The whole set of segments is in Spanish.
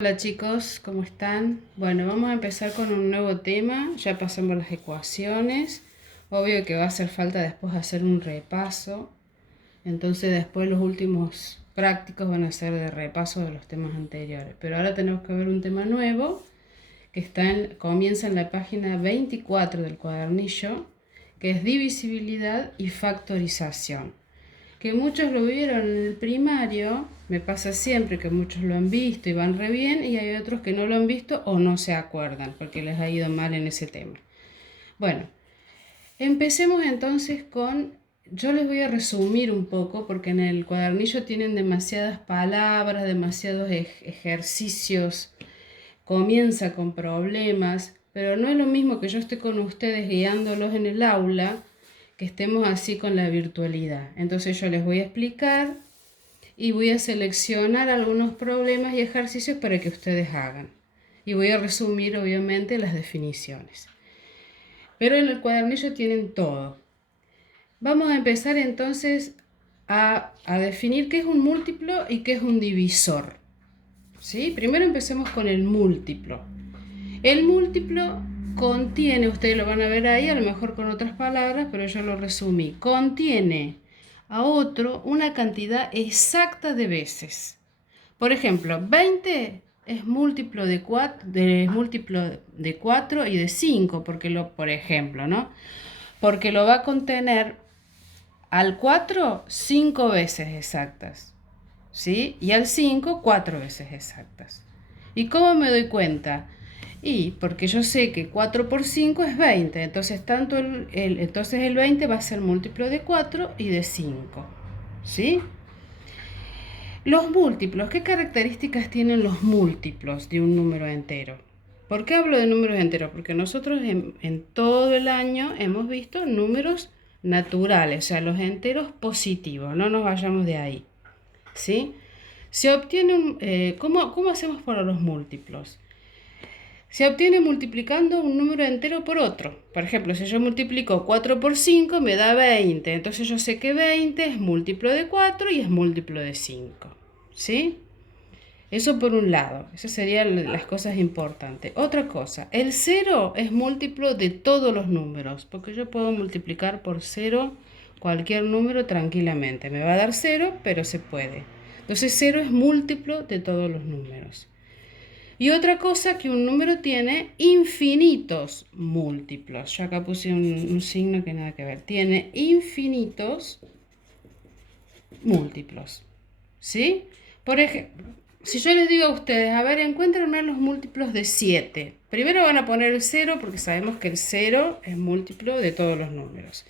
Hola chicos, ¿cómo están? Bueno, vamos a empezar con un nuevo tema. Ya pasamos las ecuaciones. Obvio que va a hacer falta después hacer un repaso. Entonces después los últimos prácticos van a ser de repaso de los temas anteriores. Pero ahora tenemos que ver un tema nuevo que comienza en la página 24 del cuadernillo, que es divisibilidad y factorización. Que muchos lo vieron en el primario, me pasa siempre que muchos lo han visto y van re bien, y hay otros que no lo han visto o no se acuerdan porque les ha ido mal en ese tema. Bueno, empecemos entonces yo les voy a resumir un poco porque en el cuadernillo tienen demasiadas palabras, demasiados ejercicios, comienza con problemas, pero no es lo mismo que yo esté con ustedes guiándolos en el aula, que estemos así con la virtualidad. Entonces yo les voy a explicar y voy a seleccionar algunos problemas y ejercicios para que ustedes hagan. Y voy a resumir obviamente las definiciones. Pero en el cuadernillo tienen todo. Vamos a empezar entonces a definir qué es un múltiplo y qué es un divisor. ¿Sí? Primero empecemos con el múltiplo. El múltiplo contiene, ustedes lo van a ver ahí, a lo mejor con otras palabras, pero yo lo resumí. Contiene a otro una cantidad exacta de veces. Por ejemplo, 20 es múltiplo de 4 y de 5, por ejemplo, ¿no? Porque lo va a contener al 4 5 veces exactas, ¿sí? Y al 5 4 veces exactas. ¿Y cómo me doy cuenta? Y porque yo sé que 4 por 5 es 20, entonces, entonces el 20 va a ser múltiplo de 4 y de 5, ¿sí? Los múltiplos, ¿qué características tienen los múltiplos de un número entero? ¿Por qué hablo de números enteros? Porque nosotros en todo el año hemos visto números naturales, o sea, los enteros positivos, no nos vayamos de ahí, ¿sí? Se obtiene ¿cómo hacemos para los múltiplos? Se obtiene multiplicando un número entero por otro. Por ejemplo, si yo multiplico 4 por 5 me da 20. Entonces yo sé que 20 es múltiplo de 4 y es múltiplo de 5. ¿Sí? Eso por un lado. Esas serían las cosas importantes. Otra cosa, el 0 es múltiplo de todos los números. Porque yo puedo multiplicar por 0 cualquier número tranquilamente. Me va a dar 0, pero se puede. Entonces 0 es múltiplo de todos los números. Y otra cosa, que un número tiene infinitos múltiplos. Yo acá puse un signo que nada que ver. Tiene infinitos múltiplos. ¿Sí? Por ejemplo, si yo les digo a ustedes, a ver, encuéntrenme los múltiplos de 7. Primero van a poner el 0 porque sabemos que el 0 es múltiplo de todos los números.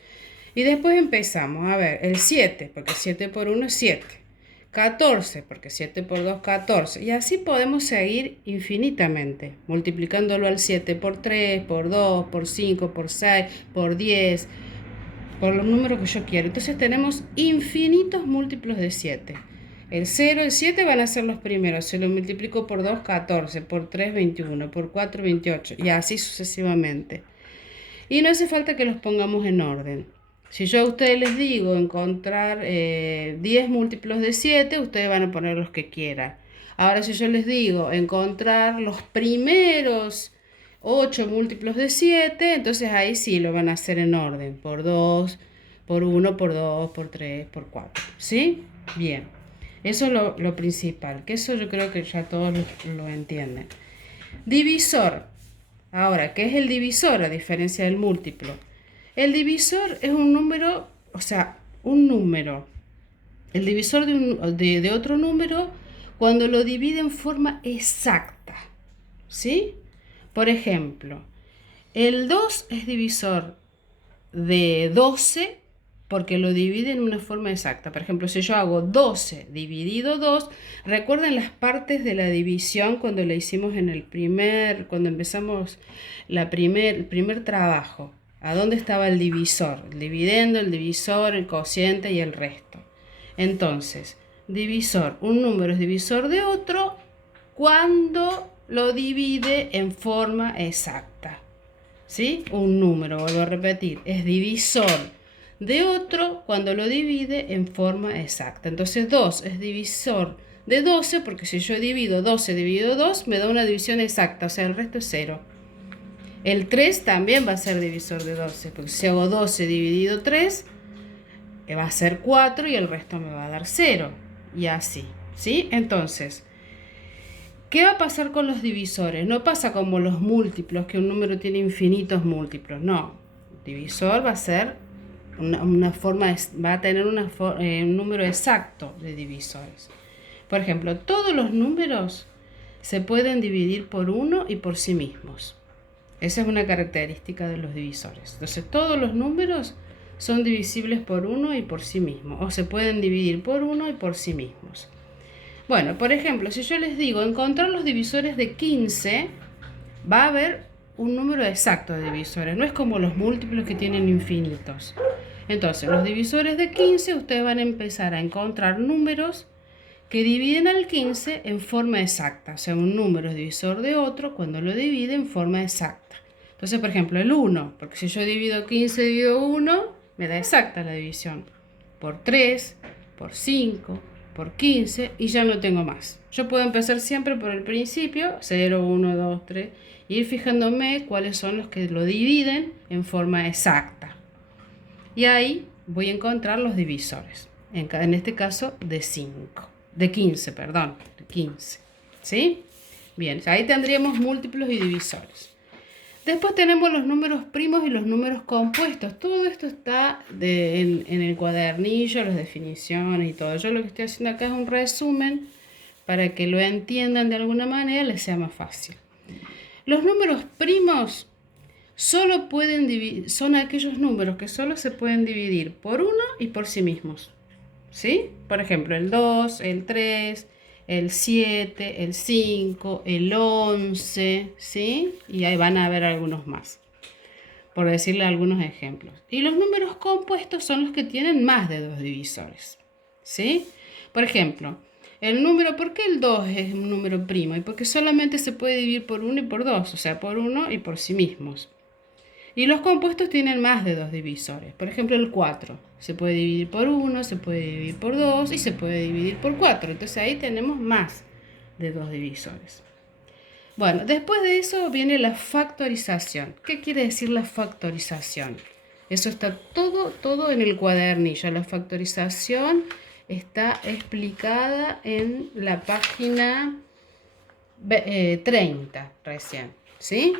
Y después empezamos, a ver, el 7, porque 7 por 1 es 7. 14, porque 7 por 2, 14. Y así podemos seguir infinitamente, multiplicándolo al 7 por 3, por 2, por 5, por 6, por 10, por los números que yo quiero. Entonces tenemos infinitos múltiplos de 7. El 0, el 7 van a ser los primeros. Se lo multiplico por 2, 14, por 3, 21, por 4, 28. Y así sucesivamente. Y no hace falta que los pongamos en orden. Si yo a ustedes les digo encontrar 10 múltiplos de 7, ustedes van a poner los que quieran. Ahora, si yo les digo encontrar los primeros 8 múltiplos de 7, entonces ahí sí lo van a hacer en orden. Por 2, por 1, por 2, por 3, por 4. ¿Sí? Bien. Eso es lo principal. Que eso yo creo que ya todos lo entienden. Divisor. Ahora, ¿qué es el divisor a diferencia del múltiplo? El divisor es un número, o sea, un número. El divisor de otro número cuando lo divide en forma exacta. ¿Sí? Por ejemplo, el 2 es divisor de 12 porque lo divide en una forma exacta. Por ejemplo, si yo hago 12 dividido 2, recuerden las partes de la división cuando la hicimos cuando empezamos el primer trabajo. ¿A dónde estaba el divisor? El dividendo, el divisor, el cociente y el resto. Entonces, divisor, un número es divisor de otro cuando lo divide en forma exacta. ¿Sí? Un número, vuelvo a repetir, es divisor de otro cuando lo divide en forma exacta. Entonces 2 es divisor de 12, porque si yo divido 12 dividido 2, me da una división exacta, o sea, el resto es 0. El 3 también va a ser divisor de 12, porque si hago 12 dividido 3, va a ser 4 y el resto me va a dar 0. Y así, ¿sí? Entonces, ¿qué va a pasar con los divisores? No pasa como los múltiplos, que un número tiene infinitos múltiplos. No, el divisor va a ser una forma, va a tener un número exacto de divisores. Por ejemplo, todos los números se pueden dividir por 1 y por sí mismos. Esa es una característica de los divisores. Entonces, todos los números son divisibles por 1 y por sí mismos, o se pueden dividir por 1 y por sí mismos. Bueno, por ejemplo, si yo les digo encontrar los divisores de 15, va a haber un número exacto de divisores, no es como los múltiplos que tienen infinitos. Entonces, los divisores de 15, ustedes van a empezar a encontrar números que dividen al 15 en forma exacta. O sea, un número es divisor de otro cuando lo divide en forma exacta. Entonces, por ejemplo, el 1, porque si yo divido 15 divido 1, me da exacta la división. Por 3, por 5, por 15 y ya no tengo más. Yo puedo empezar siempre por el principio, 0, 1, 2, 3, y ir fijándome cuáles son los que lo dividen en forma exacta. Y ahí voy a encontrar los divisores, en este caso de 5. De 15, perdón, de 15. ¿Sí? Bien, ahí tendríamos múltiplos y divisores. Después tenemos los números primos y los números compuestos. Todo esto está en el cuadernillo, las definiciones y todo. Yo lo que estoy haciendo acá es un resumen para que lo entiendan de alguna manera, les sea más fácil. Los números primos solo pueden dividir, son aquellos números que solo se pueden dividir por uno y por sí mismos. ¿Sí? Por ejemplo, el 2, el 3, el 7, el 5, el 11, ¿sí? Y ahí van a haber algunos más, por decirle algunos ejemplos. Y los números compuestos son los que tienen más de 2 divisores, ¿sí? Por ejemplo, el número, ¿por qué el 2 es un número primo? Y porque solamente se puede dividir por 1 y por 2, o sea, por 1 y por sí mismos. Y los compuestos tienen más de 2 divisores. Por ejemplo, el 4 se puede dividir por 1, se puede dividir por 2 y se puede dividir por 4. Entonces ahí tenemos más de 2 divisores. Bueno, después de eso viene la factorización. ¿Qué quiere decir la factorización? Eso está todo en el cuadernillo. La factorización está explicada en la página 30 recién, ¿sí?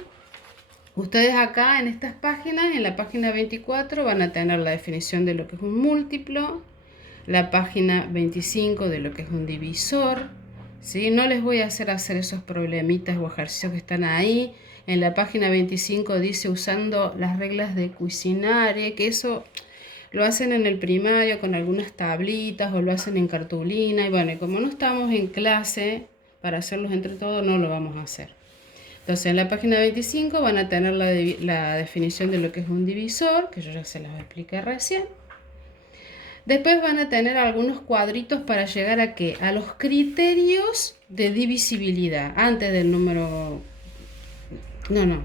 Ustedes acá en estas páginas, en la página 24, van a tener la definición de lo que es un múltiplo, la página 25 de lo que es un divisor, ¿sí? No les voy a hacer esos problemitas o ejercicios que están ahí. En la página 25 dice usando las reglas de Cuisinare, que eso lo hacen en el primario con algunas tablitas o lo hacen en cartulina. Y bueno, como no estamos en clase para hacerlos entre todos, no lo vamos a hacer. Entonces, en la página 25 van a tener la definición de lo que es un divisor, que yo ya se las expliqué recién. Después van a tener algunos cuadritos para llegar a ¿qué? A los criterios de divisibilidad, antes del número... No.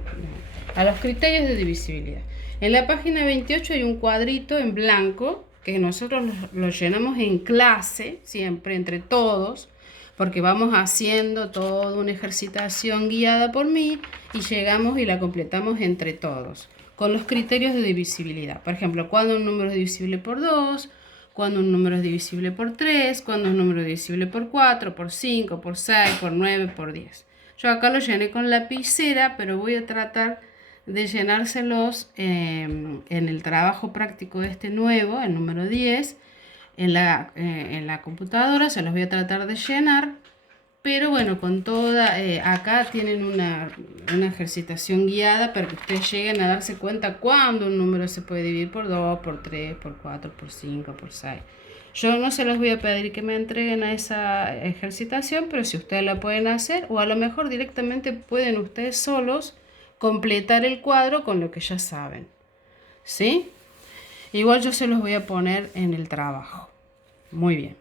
A los criterios de divisibilidad. En la página 28 hay un cuadrito en blanco que nosotros lo llenamos en clase, siempre entre todos, porque vamos haciendo toda una ejercitación guiada por mí y llegamos y la completamos entre todos, con los criterios de divisibilidad. Por ejemplo, cuando un número es divisible por 2, cuando un número es divisible por 3, cuando un número es divisible por 4, por 5, por 6, por 9, por 10. Yo acá lo llené con lapicera, pero voy a tratar de llenárselos en el trabajo práctico este nuevo, el número 10, en la computadora. Se los voy a tratar de llenar, pero bueno, con toda, acá tienen una ejercitación guiada para que ustedes lleguen a darse cuenta cuándo un número se puede dividir por 2, por 3, por 4, por 5, por 6. Yo no se los voy a pedir que me entreguen a esa ejercitación, pero si ustedes la pueden hacer, o a lo mejor directamente pueden ustedes solos completar el cuadro con lo que ya saben, ¿sí? Igual yo se los voy a poner en el trabajo. Muy bien.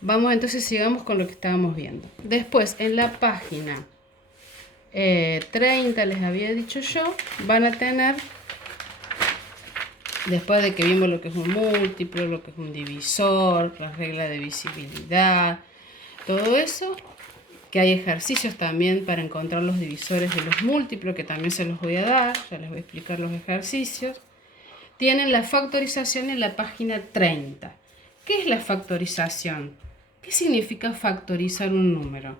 Vamos entonces, sigamos con lo que estábamos viendo. Después, en la página 30, les había dicho yo, van a tener, después de que vimos lo que es un múltiplo, lo que es un divisor, las reglas de divisibilidad, todo eso, que hay ejercicios también para encontrar los divisores de los múltiplos, que también se los voy a dar, ya les voy a explicar los ejercicios. Tienen la factorización en la página 30. ¿Qué es la factorización? ¿Qué significa factorizar un número?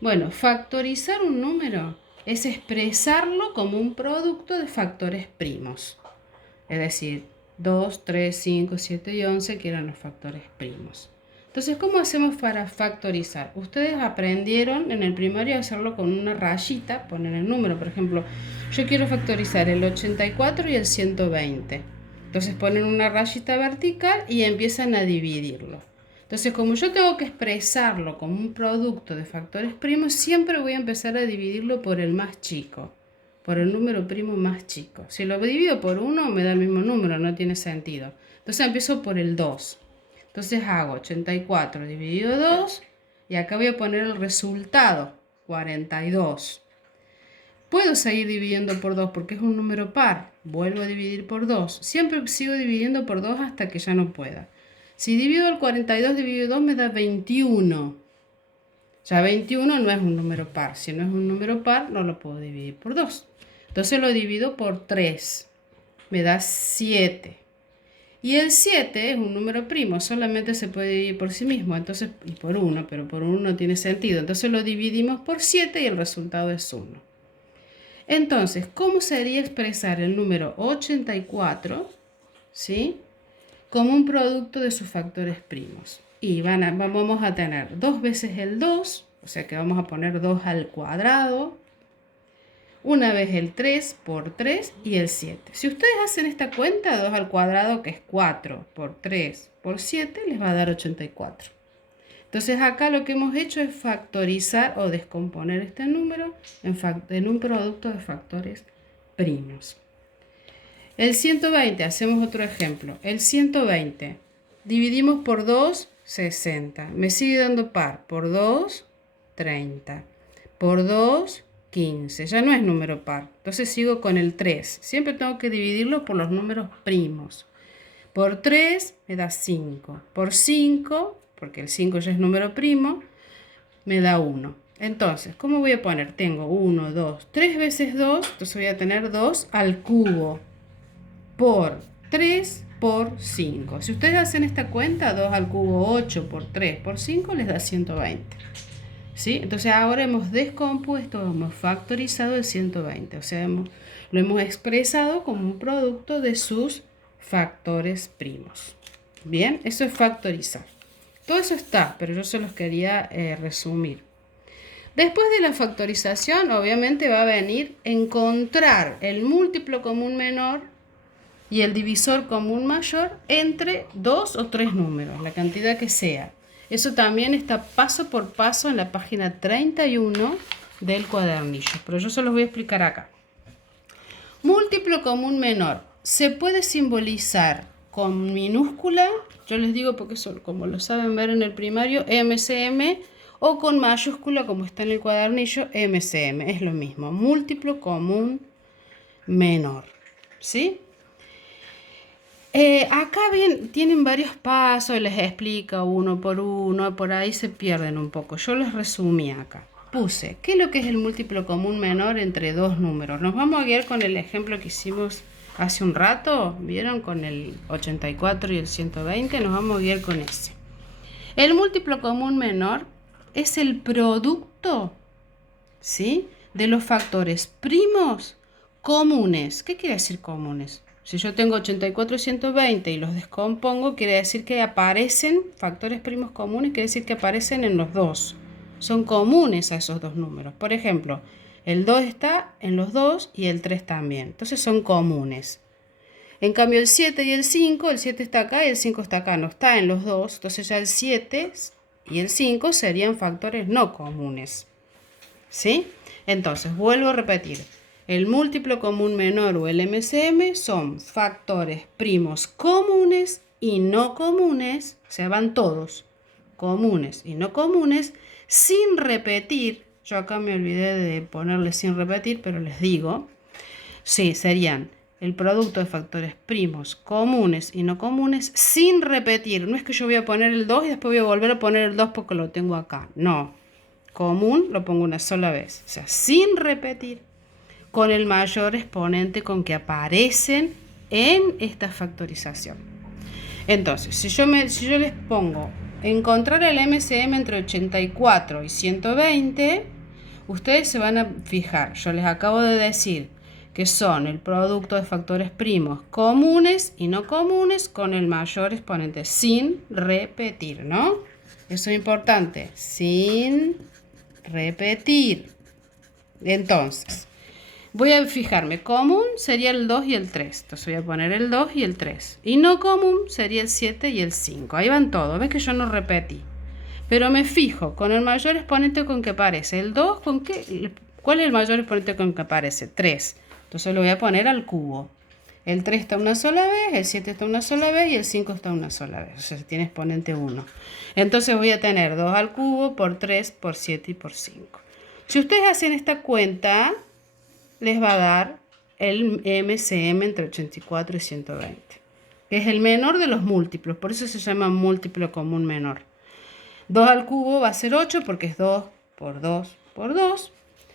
Bueno, factorizar un número es expresarlo como un producto de factores primos. Es decir, 2, 3, 5, 7 y 11, que eran los factores primos. Entonces, ¿cómo hacemos para factorizar? Ustedes aprendieron en el primario a hacerlo con una rayita, poner el número. Por ejemplo, yo quiero factorizar el 84 y el 120. Entonces ponen una rayita vertical y empiezan a dividirlo. Entonces, como yo tengo que expresarlo como un producto de factores primos, siempre voy a empezar a dividirlo por el más chico, por el número primo más chico. Si lo divido por 1, me da el mismo número, no tiene sentido. Entonces empiezo por el 2. Entonces hago 84 dividido 2 y acá voy a poner el resultado, 42. Puedo seguir dividiendo por 2 porque es un número par. Vuelvo a dividir por 2. Siempre sigo dividiendo por 2 hasta que ya no pueda. Si divido el 42 dividido 2 me da 21. Ya 21 no es un número par. Si no es un número par no lo puedo dividir por 2. Entonces lo divido por 3. Me da 7. Y el 7 es un número primo, solamente se puede dividir por sí mismo, entonces, y por 1, pero por 1 no tiene sentido. Entonces lo dividimos por 7 y el resultado es 1. Entonces, ¿cómo sería expresar el número 84, ¿sí?, como un producto de sus factores primos? Y vamos a tener 2 veces el 2, o sea que vamos a poner 2 al cuadrado, una vez el 3 por 3 y el 7. Si ustedes hacen esta cuenta, 2 al cuadrado, que es 4 por 3 por 7, les va a dar 84. Entonces acá lo que hemos hecho es factorizar o descomponer este número en un producto de factores primos. El 120, hacemos otro ejemplo. El 120, dividimos por 2, 60. Me sigue dando par. Por 2, 30. Por 2, 15. Ya no es número par. Entonces sigo con el 3. Siempre tengo que dividirlo por los números primos. Por 3 me da 5. Por 5, porque el 5 ya es número primo, me da 1. Entonces, ¿cómo voy a poner? Tengo 1, 2, 3 veces 2. Entonces voy a tener 2 al cubo. Por 3 por 5. Si ustedes hacen esta cuenta, 2 al cubo, 8 por 3 por 5 les da 120. ¿Sí? Entonces ahora hemos descompuesto, hemos factorizado el 120. O sea, lo hemos expresado como un producto de sus factores primos. Bien, eso es factorizar. Todo eso está, pero yo se los quería resumir. Después de la factorización, obviamente va a venir encontrar el múltiplo común menor y el divisor común mayor entre 2 o 3 números, la cantidad que sea. Eso también está paso por paso en la página 31 del cuadernillo, pero yo se los voy a explicar acá. Múltiplo común menor. Se puede simbolizar con minúscula, yo les digo porque son, como lo saben ver en el primario, MCM, o con mayúscula como está en el cuadernillo, MCM. Es lo mismo, múltiplo común menor. ¿Sí? Acá tienen varios pasos, les explica uno, por ahí se pierden un poco. Yo los resumí acá. Puse, ¿qué es lo que es el múltiplo común menor entre dos números? Nos vamos a guiar con el ejemplo que hicimos hace un rato, ¿vieron? Con el 84 y el 120, nos vamos a guiar con ese. El múltiplo común menor es el producto, ¿sí?, de los factores primos comunes. ¿Qué quiere decir comunes? Si yo tengo 84 y 120 y los descompongo, quiere decir que aparecen factores primos comunes, quiere decir que aparecen en los dos. Son comunes a esos dos números. Por ejemplo, el 2 está en los dos y el 3 también. Entonces son comunes. En cambio el 7 y el 5, el 7 está acá y el 5 está acá, no está en los dos. Entonces ya el 7 y el 5 serían factores no comunes. ¿Sí? Entonces, vuelvo a repetir. El múltiplo común menor o el MCM son factores primos comunes y no comunes, o sea, van todos, comunes y no comunes, sin repetir. Yo acá me olvidé de ponerle sin repetir, pero les digo, sí, serían el producto de factores primos comunes y no comunes sin repetir. No es que yo voy a poner el 2 y después voy a volver a poner el 2 porque lo tengo acá. No. Común lo pongo una sola vez. O sea, sin repetir. Con el mayor exponente con que aparecen en esta factorización. Entonces, si yo les pongo encontrar el MCM entre 84 y 120, ustedes se van a fijar. Yo les acabo de decir que son el producto de factores primos comunes y no comunes con el mayor exponente, sin repetir, ¿no? Eso es importante, sin repetir. Entonces, voy a fijarme, común sería el 2 y el 3, entonces voy a poner el 2 y el 3. Y no común sería el 7 y el 5, ahí van todos, ves que yo no repetí. Pero me fijo con el mayor exponente con que aparece, el 2, ¿cuál es el mayor exponente con que aparece? 3. Entonces lo voy a poner al cubo. El 3 está una sola vez, el 7 está una sola vez y el 5 está una sola vez. O sea, tiene exponente 1. Entonces voy a tener 2 al cubo por 3, por 7 y por 5. Si ustedes hacen esta cuenta, les va a dar el MCM entre 84 y 120. Que es el menor de los múltiplos. Por eso se llama múltiplo común menor. 2 al cubo va a ser 8 porque es 2 por 2 por 2.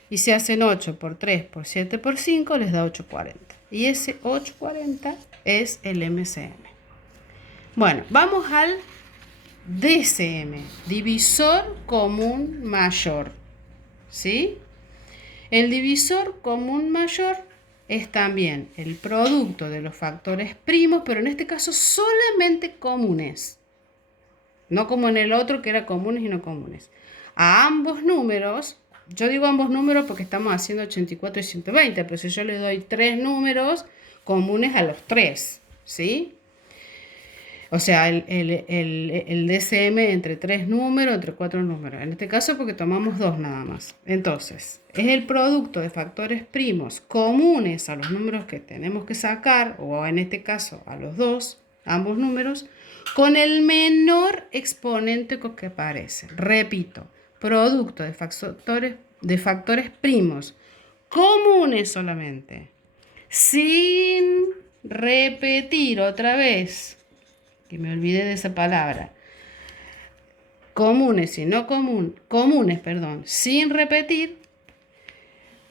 Y si hacen 8 por 3 por 7 por 5 les da 840. Y ese 840 es el MCM. Bueno, vamos al DCM, divisor común mayor. ¿Sí? El divisor común mayor es también el producto de los factores primos, pero en este caso solamente comunes. No como en el otro que era comunes y no comunes. A ambos números, yo digo ambos números porque estamos haciendo 84 y 120, pero si yo le doy 3 números comunes a los 3, ¿sí? O sea, el DCM entre 3 números, entre 4 números. En este caso porque tomamos 2 nada más. Entonces, es el producto de factores primos comunes a los números que tenemos que sacar, o en este caso a los 2, ambos números, con el menor exponente con que aparece. Repito, producto de factores primos comunes solamente, sin repetir otra vez, que me olvidé de esa palabra, comunes y no comunes, sin repetir,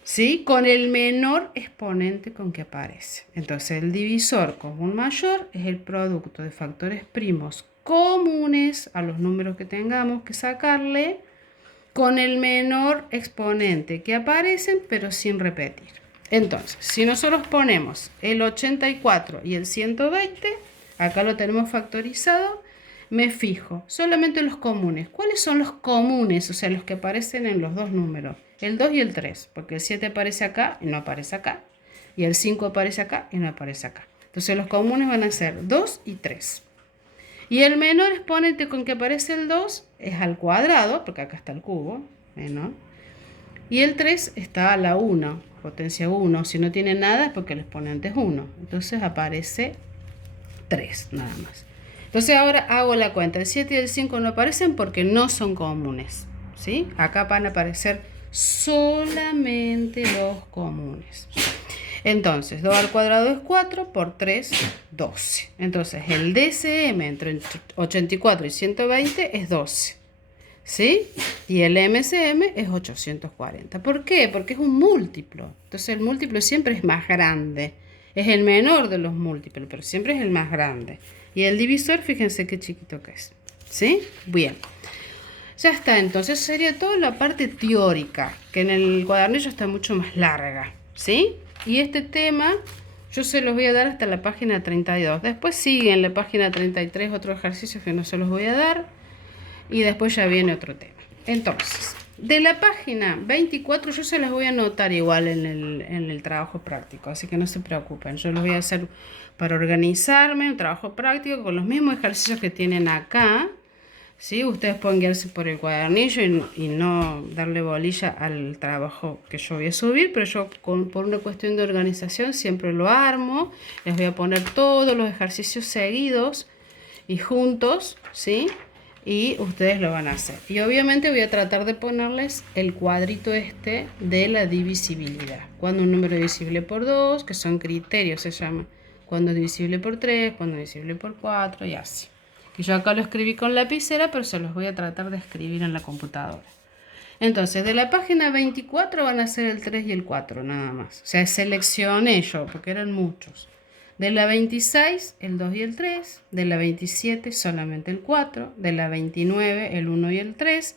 ¿sí? Con el menor exponente con que aparece. Entonces el divisor común mayor es el producto de factores primos comunes a los números que tengamos que sacarle, con el menor exponente que aparecen, pero sin repetir. Entonces, si nosotros ponemos el 84 y el 120, acá lo tenemos factorizado, me fijo solamente los comunes. ¿Cuáles son los comunes? O sea, los que aparecen en los dos números. El 2 y el 3, porque el 7 aparece acá y no aparece acá. Y el 5 aparece acá y no aparece acá. Entonces los comunes van a ser 2 y 3. Y el menor exponente con que aparece el 2 es al cuadrado, porque acá está el cubo, menor. Y el 3 está a la 1, potencia 1. Si no tiene nada es porque el exponente es 1. Entonces aparece 3 nada más. Entonces ahora hago la cuenta. El 7 y el 5 no aparecen porque no son comunes, ¿sí? Acá van a aparecer solamente los comunes. Entonces, 2 al cuadrado es 4, por 3, 12. Entonces, el DCM entre 84 y 120 es 12. ¿Sí? Y el MCM es 840. ¿Por qué? Porque es un múltiplo. Entonces, el múltiplo siempre es más grande. Es el menor de los múltiplos, pero siempre es el más grande. Y el divisor, fíjense qué chiquito que es. ¿Sí? Bien. Ya está, entonces sería toda la parte teórica, que en el cuadernillo está mucho más larga. ¿Sí? Y este tema yo se los voy a dar hasta la página 32. Después sigue en la página 33 otros ejercicios que no se los voy a dar. Y después ya viene otro tema. Entonces, de la página 24 yo se las voy a anotar igual en el trabajo práctico. Así que no se preocupen. Yo los voy a hacer para organizarme, un trabajo práctico con los mismos ejercicios que tienen acá. ¿Sí? Ustedes pueden guiarse por el cuadernillo y no darle bolilla al trabajo que yo voy a subir, pero yo por una cuestión de organización siempre lo armo. Les voy a poner todos los ejercicios seguidos y juntos, ¿sí? y ustedes lo van a hacer. Y obviamente voy a tratar de ponerles el cuadrito este de la divisibilidad. Cuando un número es divisible por 2, que son criterios se llama. Cuando es divisible por 3, cuando es divisible por 4 y así. Y yo acá lo escribí con lapicera, pero se los voy a tratar de escribir en la computadora. Entonces, de la página 24 van a ser el 3 y el 4 nada más. O sea, seleccioné yo, porque eran muchos. De la 26, el 2 y el 3. De la 27, solamente el 4. De la 29, el 1 y el 3.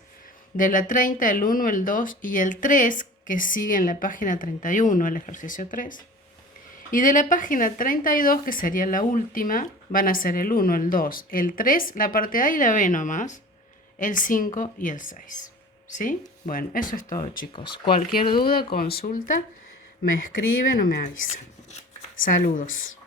De la 30, el 1, el 2 y el 3, que sigue en la página 31, el ejercicio 3. Y de la página 32, que sería la última, van a ser el 1, el 2, el 3, la parte A y la B nomás, el 5 y el 6. ¿Sí? Bueno, eso es todo, chicos. Cualquier duda, consulta, me escriben o me avisan. Saludos.